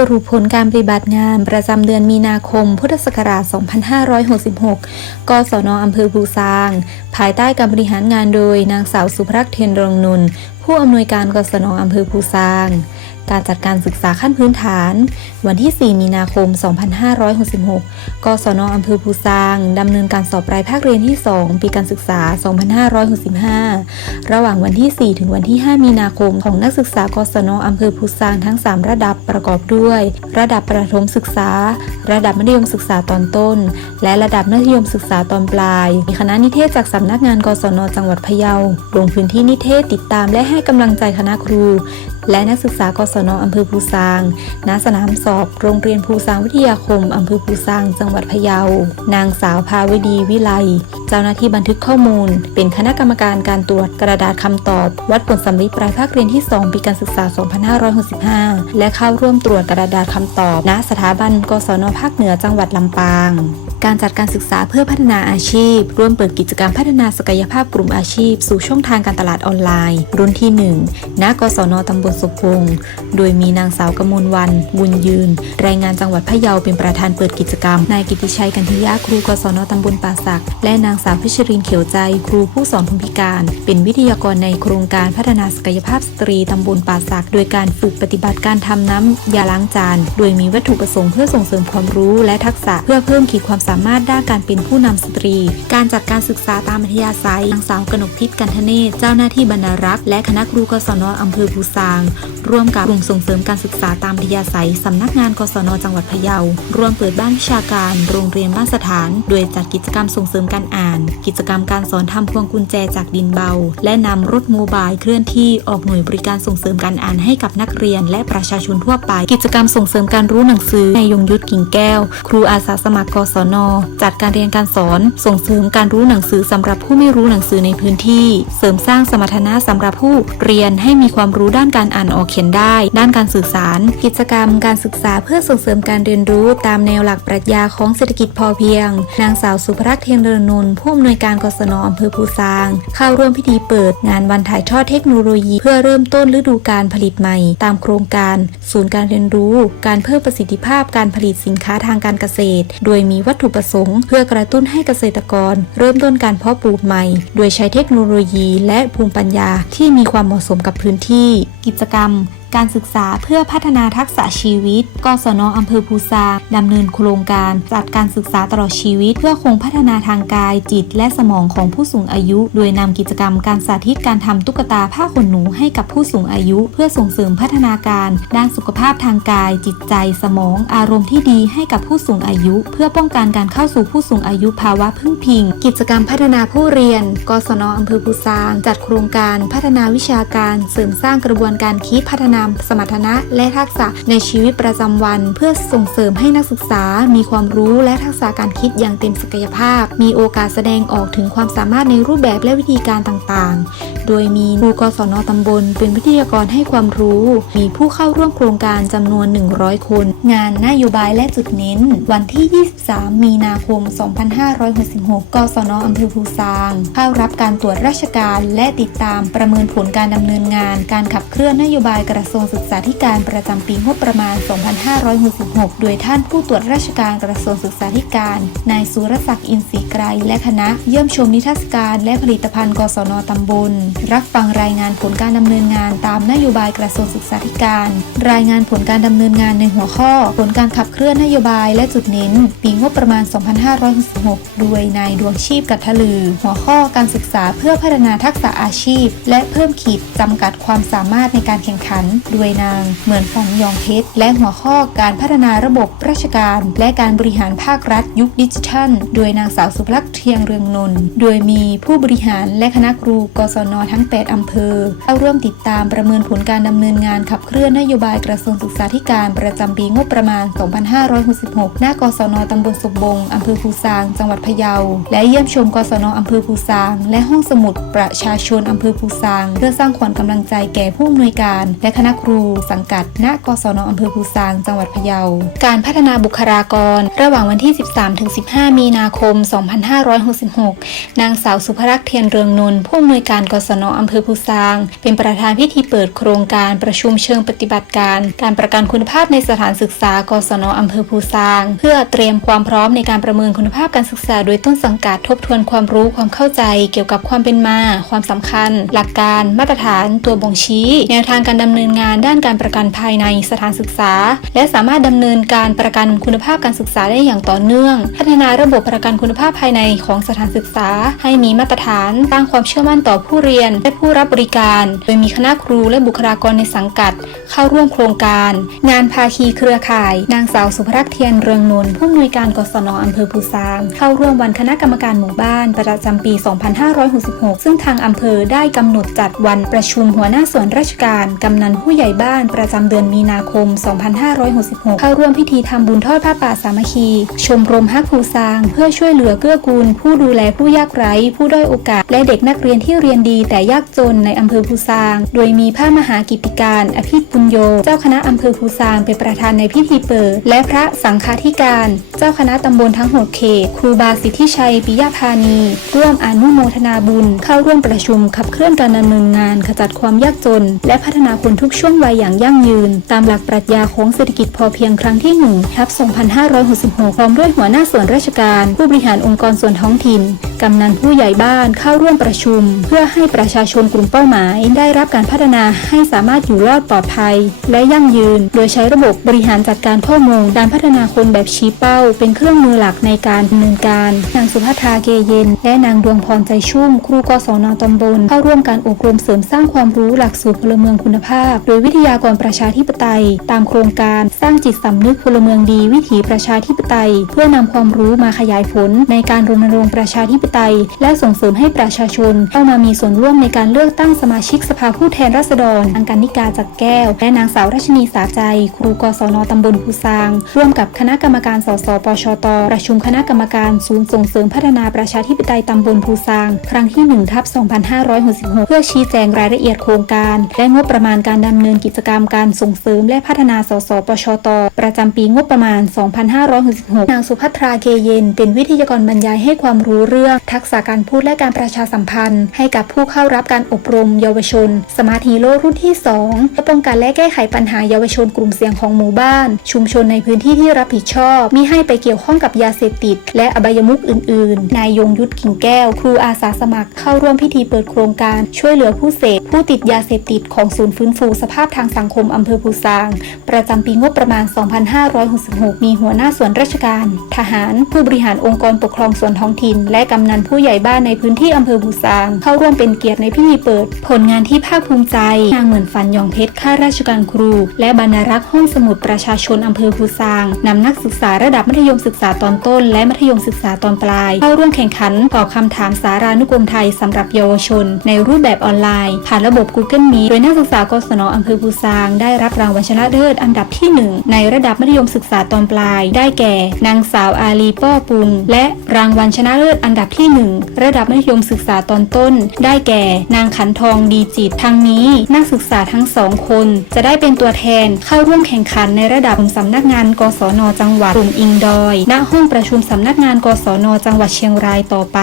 สรุปผลการปฏิบัติงานประจำเดือนมีนาคม พุทธศักราช 2566กศนอำเภอภูซาง ภายใต้การบริหารงานโดยนางสาวสุภรักษ์เทียนรงนุน ผู้อำนวยการกศนอำเภอภูซาง การจัดการศึกษาขั้นพื้นฐาน วันที่ 4 มีนาคม 2566 กศนอำเภอภูซางดำเนินการสอบปลายภาคเรียนที่ 2 ปีการศึกษา 2565 ระหว่างวันที่ 4 ถึงวันที่ 5 มีนาคมของนักศึกษากศนอำเภอภูซางทั้ง 3 ระดับประกอบด้วย ระดับประถมศึกษา ระดับมัธยมศึกษาตอนต้น และระดับมัธยมศึกษาตอนปลาย มีคณะนิเทศจากสำนักงานกศนจังหวัดพะเยาลงพื้นที่นิเทศติดตามและให้ให้กำลังใจคณะครู และนักศึกษากศนอำเภอภูซาง ณ สนามสอบ โรงเรียนภูซางวิทยาคมอำเภอภูซาง จังหวัดพะเยา นางสาวภาวดีวิไล เจ้าหน้าที่บันทึกข้อมูล เป็นคณะกรรมการการตรวจกระดาษคำตอบ วัดผลสำลีปลายภาคเรียนที่ 2 ปีการศึกษา 2565 และเข้าร่วมตรวจกระดาษคำตอบ ณ สถาบันกศนภาคเหนือจังหวัดลำปาง การจัดการศึกษาเพื่อพัฒนาอาชีพ ร่วมเปิดกิจกรรมพัฒนาศักยภาพกลุ่มอาชีพ สู่ช่องทางการตลาดออนไลน์ รุ่นที่ 1 ณ กศนตำบลสุพงโดยมีนางสาวกมลวัน บุญยืน แรงงานจังหวัดพะเยาเป็นประธานเปิดกิจกรรม นายกิติชัยกันทิยะครูกศนตำบลป่าสัก และนางสาวพิชรินเขียวใจ ครูผู้สอนคนพิการ เป็นวิทยากรในโครงการพัฒนาศักยภาพสตรีตำบลป่าสัก โดยการฝึกปฏิบัติการทำน้ำยาล้างจาน โดยมีวัตถุประสงค์เพื่อส่งเสริมความรู้และทักษะเพื่อเพิ่มขีดความสามารถด้านการเป็นผู้นำสตรี การจัดการศึกษาตามอัธยาศัยนางสาวกนกทิพย์กันทเนศเจ้าหน้าที่บรรณารักษ์และคณะครูกศนอำเภอภูซาง ร่วมกับกลุ่มส่งเสริมการศึกษาตามอัธยาศัยสำนักงานกศนจังหวัดพะเยาร่วมเปิดบ้านวิชาการ โรงเรียนบ้านสถาน โดยจัดกิจกรรมส่งเสริมการอ่าน กิจกรรมการสอนทำพวงกุญแจจากดินเบา และนำรถโมบายเคลื่อนที่ออกหน่วยบริการส่งเสริมการอ่านให้กับนักเรียน และประชาชนทั่วไป กิจกรรมส่งเสริมการรู้หนังสือนายยงยุทธกิ่งแก้ว ครูอาสาสมัครกศนจัดการเรียนการสอน ส่งเสริมการรู้หนังสือสำหรับผู้ไม่รู้หนังสือในพื้นที่ เสริมสร้างสมรรถนะสำหรับผู้เรียนให้มีความรู้ด้านการอ่านออกเขียนได้ ด้านการสื่อสาร กิจกรรมการศึกษาเพื่อส่งเสริมการเรียนรู้ตามแนวหลักปรัชญาของเศรษฐกิจพอเพียง นางสาวสุภรักษ์เทียนเรนนท์ผู้อำนวยการกศนอำเภอภูซาง เข้าร่วมพิธีเปิดงานวันถ่ายทอดเทคโนโลยี เพื่อเริ่มต้นฤดูการผลิตใหม่ ตามโครงการ ศูนย์การเรียนรู้ การเพิ่มประสิทธิภาพการผลิตสินค้าทางการเกษตร โดยมีวัตถุประสงค์ เพื่อกระตุ้นให้เกษตรกร เริ่มต้นการเพาะปลูกใหม่ โดยใช้เทคโนโลยีและภูมิปัญญาที่มีความเหมาะสมกับพื้นที่ กิจกรรมการศึกษาเพื่อพัฒนาทักษะชีวิต กศนอำเภอภูซางดำเนินโครงการ จัดการศึกษาตลอดชีวิต เพื่อคงพัฒนาทางกายจิต และสมองของผู้สูงอายุ โดยนำกิจกรรมการสาธิตการทำตุ๊กตาผ้าขนหนูให้กับผู้สูงอายุ เพื่อส่งเสริมพัฒนาการ ด้านสุขภาพทางกาย จิตใจ สมอง อารมณ์ที่ดีให้กับผู้สูงอายุ เพื่อป้องกันการเข้าสู่ผู้สูงอายุภาวะพึ่งพิง กิจกรรมพัฒนาผู้เรียน กศนอำเภอภูซางจัดโครงการพัฒนาวิชาการเสริมสร้างกระบวนการคิดพัฒนาสมรรถนะและทักษะในชีวิตประจำวัน เพื่อส่งเสริมให้นักศึกษา มีความรู้และทักษะการคิดอย่างเต็มศักยภาพ มีโอกาสแสดงออกถึงความสามารถในรูปแบบและวิธีการต่างๆ โดยมีครูกศนตำบล เป็นวิทยากรให้ความรู้ มีผู้เข้าร่วมโครงการจำนวน 100 คน งานนโยบายและจุดเน้น วันที่ 23 มีนาคม 2566 กศนอำเภอภูซาง เข้ารับการตรวจราชการและติดตามประเมินผลการดำเนินงาน การขับเคลื่อนนโยบายกระทรวงศึกษาธิการประจำปีงบประมาณ 2566 โดยท่านผู้ตรวจราชการกระทรวงศึกษาธิการ นายสุรศักดิ์อินทรีไกรและคณะ เยี่ยมชมนิทรรศการและผลิตภัณฑ์กศนตำบล รับฟังรายงานผลการดำเนินงานตามนโยบายกระทรวงศึกษาธิการ รายงานผลการดำเนินงานในหัวข้อ ผลการขับเคลื่อนนโยบายและจุดเน้น ปีงบประมาณ 2566ด้วยนายดวงชีพกัทลือ หัวข้อการศึกษาเพื่อพัฒนาทักษะอาชีพ และเพิ่มขีดจำกัดความสามารถในการแข่งขัน โดยนาง เหมือนฝันยองเพชรและหัวข้อการพัฒนาระบบราชการ และการบริหารภาครัฐยุคดิจิทัล โดยนางสาวสุภลักษ์เทียงเรืองนนท์โดยมีผู้บริหารและคณะครูกศนทั้ง 8 อำเภอเข้าร่วมติดตามประเมินผลการดำเนินงานขับเคลื่อนนโยบายายกระทรวงศึกษาธิการประจำปีงบประมาณ 2566 หน้ากศนตำบลสุบบงอำเภอภูซาง จังหวัดพะเยา และเยี่ยมชมกศนอำเภอภูซาง และห้องสมุดประชาชนอำเภอภูซาง เพื่อสร้างขวัญกำลังใจแก่ผู้อำนวยการ และคณะครูสังกัด ณ กศนอำเภอภูซาง จังหวัดพะเยา การพัฒนาบุคลากร ระหว่างวันที่ 13-15 มีนาคม 2566 นางสาวสุภรักษ์เทียนเรืองนนท์ผู้อำนวยการกศนอำเภอภูซาง เป็นประธานพิธีเปิดโครงการประชุมเชิงปฏิบัติการ การประกันคุณภาพในสถานศึกษา กศนอำเภอภูซาง เพื่อเตรียมความพร้อมในการประเมินคุณภาพการศึกษา โดยต้นสังกัดทบทวนความรู้ความเข้าใจ เกี่ยวกับความเป็นมา ความสำคัญ หลักการ มาตรฐาน ตัวบ่งชี้ แนวทางการดำเนินงานด้านการประกันภายในสถานศึกษา และสามารถดำเนินการประกันคุณภาพการศึกษาได้อย่างต่อเนื่อง พัฒนาระบบประกันคุณภาพภายในของสถานศึกษา ให้มีมาตรฐานสร้างความเชื่อมั่นต่อผู้เรียนและผู้รับบริการ โดยมีคณะครูและบุคลากรในสังกัด เข้าร่วมโครงการ งานภาคีเครือข่าย นางสาวสุภรักษ์เทียนเรืองนนท์ผู้อำนวยการกศนอำเภอภูซาง เข้าร่วมวันคณะกรรมการหมู่บ้านประจำปี 2566 ซึ่งทางอำเภอได้กำหนดจัดวันประชุมหัวหน้าส่วนราชการกำนันผู้ใหญ่บ้านประจำเดือนมีนาคม 2566 เข้าร่วมพิธีทำบุญทอดผ้าป่าสามัคคี ชมรมฮักภูซาง เพื่อช่วยเหลือเกื้อกูล ผู้ดูแลผู้ยากไร้ ผู้ด้อยโอกาส และเด็กนักเรียนที่เรียนดีแต่ยากจนในอำเภอภูซาง โดยมีพระมหากิติการ อภิปุญโยเจ้าคณะอำเภอภูซางเป็นประธานในพิธีเปิด และพระสังฆาธิการ เจ้าคณะตำบลทั้งหกเขต ครูบาสิทธิชัยปิยพานี ร่วมอนุโมทนาบุญ เข้าร่วมประชุมขับเคลื่อนการดำเนินงาน ขจัดความยากจน และพัฒนาคนทุกช่วงวัยอย่างยั่งยืน ตามหลักปรัชญาของเศรษฐกิจพอเพียงครั้งที่1ทับ2566 พร้อมด้วยหัวหน้าส่วนราชการ ผู้บริหารองค์กรส่วนท้องถิ่นกำนันผู้ใหญ่บ้านเข้าร่วมประชุม เพื่อให้ประชาชนกลุ่มเป้าหมาย ได้รับการพัฒนาให้สามารถอยู่รอดปลอดภัยและยั่งยืน โดยใช้ระบบบริหารจัดการข้อมูลการพัฒนาคนแบบชี้เป้า เป็นเครื่องมือหลักในการดำเนินการ นางสุภัทราเกเย็น และนางดวงพรใจชุ่ม ครูกศนตำบล เข้าร่วมการอบรมเสริมสร้างความรู้หลักสูตรพลเมืองคุณภาพ โดยวิทยากรประชาธิปไตย ตามโครงการสร้างจิตสำนึกพลเมืองดี วิถีประชาธิปไตย เพื่อนำความรู้มาขยายผล ในการรณรงค์ประชาธิปไตย และส่งเสริมให้ประชาชน เข้ามามีส่วนร่วมในการเลือกตั้งสมาชิกสภาผู้แทนราษฎรนางกันนิกาจักแก้วและนางสาวรัชนีสาใจ ครูกศนตำบลภูซาง ร่วมกับคณะกรรมการสสปชต ประชุมคณะกรรมการศูนย์ส่งเสริมพัฒนาประชาธิปไตยตำบลภูซาง ครั้งที่1ทับ2566 เพื่อชี้แจงรายละเอียดโครงการ และงบประมาณการดำเนินกิจกรรมการส่งเสริมและพัฒนาสสปชต ประจำปีงบประมาณ 2566 นางสุภัทราเกเย็น เป็นวิทยากรบรรยายให้ความรู้เรื่อง ทักษะการพูดและการประชาสัมพันธ์ ให้กับผู้เข้ารับการอบรมเยาวชน สมาร์ทฮีโร่รุ่นที่2เพื่อป้องกันและแก้ไขปัญหาเยาวชนกลุ่มเสี่ยงของหมู่บ้าน ชุมชนในพื้นที่ที่รับผิดชอบมิให้ไปเกี่ยวข้องกับยาเสพติด และอบายมุขอื่น ๆ นายยงยุทธกิ่งแก้ว ครูอาสาสมัครเข้าร่วมพิธีเปิดโครงการช่วยเหลือผู้เสพผู้ติดยาเสพติดของศูนย์ฟื้นฟูสภาพทางสังคมอำเภอภูซาง ประจำปีงบประมาณ 2566 มีหัวหน้าส่วนราชการ ทหาร ผู้บริหารองค์กรปกครองส่วนท้องถิ่น และกำนันผู้ใหญ่บ้านในพื้นที่อำเภอภูซาง เข้าร่วมเป็นเกียรติในพิธีเปิด ผลงานที่ภาคภูมิใจนางเหมือนฝันยองเพชรข้าราชการครูและบรรณารักษ์ห้องสมุดประชาชนอำเภอภูซางนำนักศึกษาระดับมัธยมศึกษาตอนต้น และมัธยมศึกษาตอนปลาย เข้าร่วมแข่งขันตอบคำถามสารานุกรมไทยสำหรับเยาวชน ในรูปแบบออนไลน์ ผ่านระบบ Google Meet โดยนักศึกษากศนอำเภอภูซาง ได้รับรางวัลชนะเลิศอันดับที่ 1 ในระดับมัธยมศึกษาตอนปลาย ได้แก่ นางสาวอาลีป้อปุง และรางวัลชนะเลิศอันดับที่ 1 ระดับมัธยมศึกษาตอนต้น ได้แก่ นางขันทองดีจิตทั้งนี้ นักศึกษาทั้งสองคน จะได้เป็นเป็นตัวแทนเข้าร่วมแข่งขันในระดับสำนักงาน กศน จังหวัดกลุ่มอิงดอย ณ ห้องประชุมสำนักงาน กศน จังหวัดเชียงรายต่อไป